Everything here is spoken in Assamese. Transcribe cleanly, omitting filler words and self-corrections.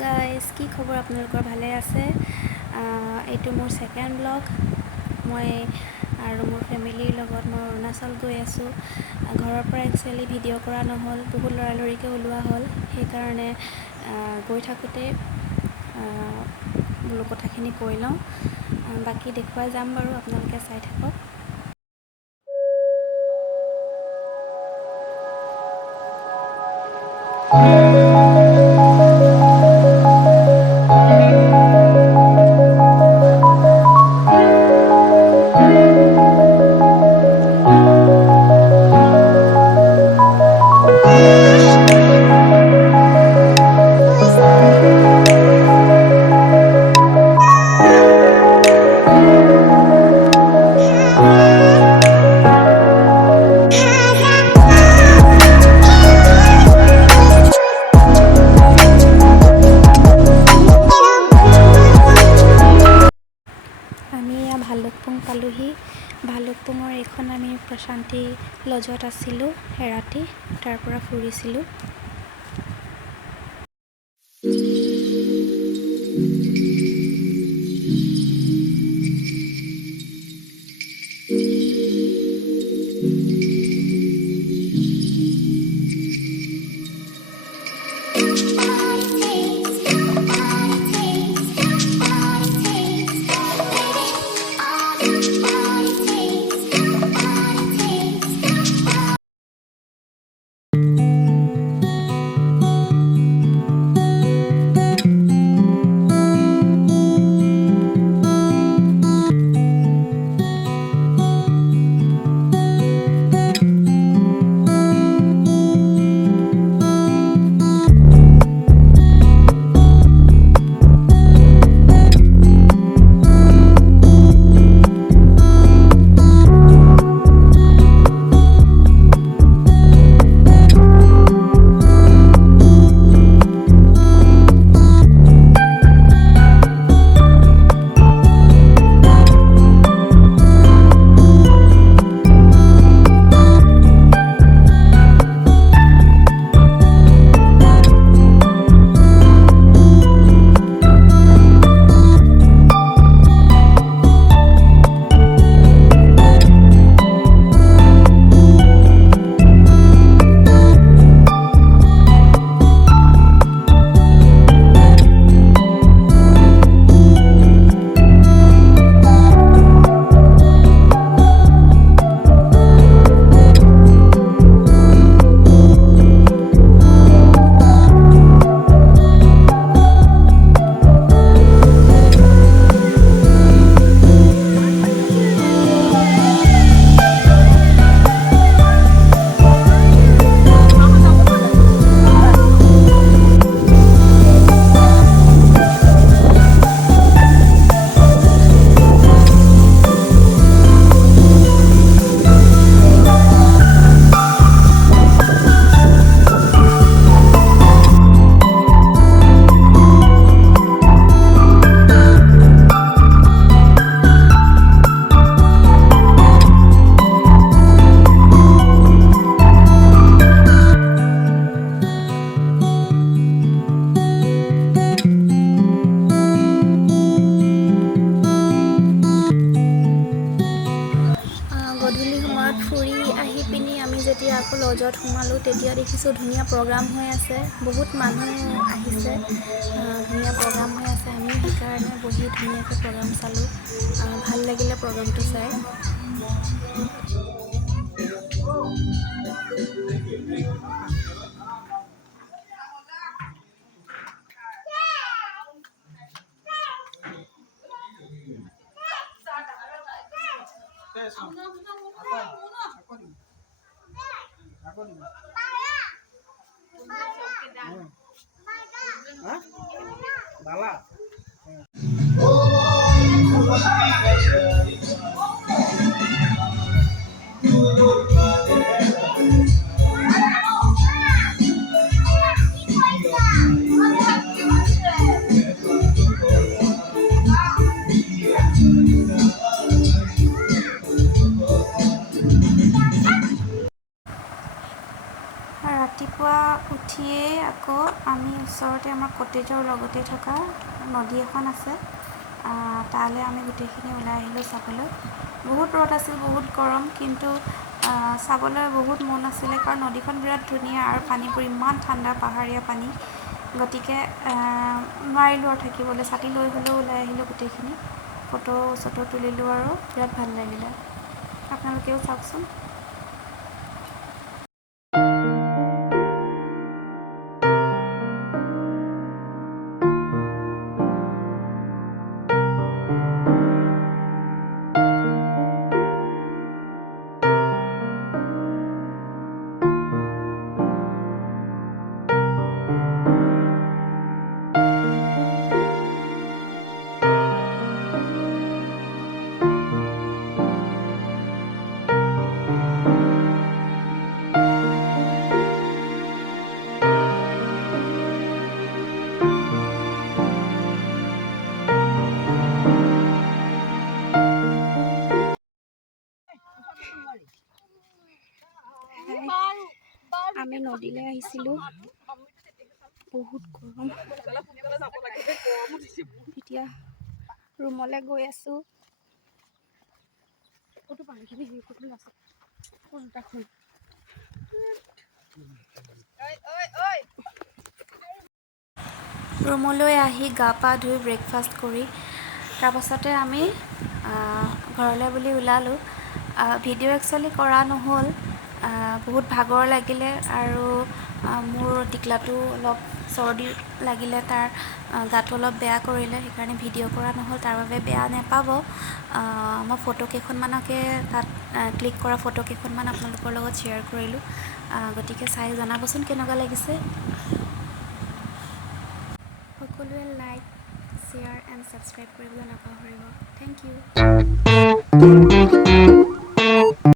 গাইজ, কি খবৰ? আপোনালোকৰ ভালে আছে? এইটো মোৰ ছেকেণ্ড ব্লগ। মই আৰু মোৰ ফেমিলিৰ লগত মই অৰুণাচল গৈ আছোঁ। ঘৰৰ পৰা একচুৱেলি ভিডিঅ' কৰা নহ'ল, বহুত লৰালৰিকৈ ওলোৱা হ'ল। সেইকাৰণে গৈ থাকোঁতে বোলো কথাখিনি কৈ লওঁ। বাকী দেখুৱাই যাম বাৰু, আপোনালোকে চাই থাকক। আমি ভালুকপুং পালোহি। ভালুকপুঙৰ এইখন আমি প্ৰশান্তি লজত আছিলোঁ এৰাতি, তাৰ পৰা ফুৰিছিলোঁ। গধূলি সময়ত ফুৰি আহি পিনি আমি যেতিয়া আকৌ লজত সোমালোঁ, তেতিয়া দেখিছোঁ ধুনীয়া প্ৰগ্ৰাম হৈ আছে, বহুত মানুহ আহিছে, ধুনীয়া প্ৰগ্ৰাম হৈ আছে। আমি সেইকাৰণে বহি ধুনীয়াকৈ প্ৰগ্ৰাম চালোঁ। ভাল লাগিলে প্ৰগ্ৰামটো চাই। ৰাতিপুৱা উঠিয়েই আকৌ আমি ওচৰতে আমাৰ কটেজৰ লগতে থকা নদী এখন আছে, তালৈ আমি গোটেইখিনি ওলাই আহিলোঁ চাবলৈ। বহুত ৰ'দ আছিল, বহুত গৰম, কিন্তু চাবলৈ বহুত মন আছিলে, কাৰণ নদীখন বিৰাট ধুনীয়া আৰু পানীবোৰ ইমান ঠাণ্ডা, পাহাৰীয়া পানী। গতিকে নোৱাৰিলোঁ আৰু থাকিবলৈ, ছাতি লৈ হ'লেও ওলাই আহিলোঁ গোটেইখিনি। ফটো চটো তুলিলোঁ আৰু বিৰাট ভাল লাগিলে। আপোনালোকেও চাওকচোন। আমি নদীলৈ আহিছিলোঁ, বহুত গৰম। এতিয়া ৰুমলৈ গৈ আছোঁ। ৰুমলৈ আহি গা পা ধুই ব্ৰেকফাষ্ট কৰি তাৰপাছতে আমি ঘৰলৈ বুলি ওলালোঁ। ভিডিঅ' একচুৱেলি কৰা নহ'ল, বহুত ভাগৰ লাগিলে আৰু মোৰ টিকলাটো অলপ চৰ্দি লাগিলে, তাৰ গাটো অলপ বেয়া কৰিলে, সেইকাৰণে ভিডিঅ' কৰা নহ'ল। তাৰ বাবে বেয়া নাপাব। মই ফটো কেইখনমানকে তাত ক্লিক কৰা ফটো কেইখনমান আপোনালোকৰ লগত শ্বেয়াৰ কৰিলোঁ। গতিকে চাই জনাবচোন কেনেকুৱা লাগিছে। সকলোৱে লাইক, শ্বেয়াৰ এণ্ড ছাবস্ক্ৰাইব কৰিবলৈ নাপাহৰিব। Thank U.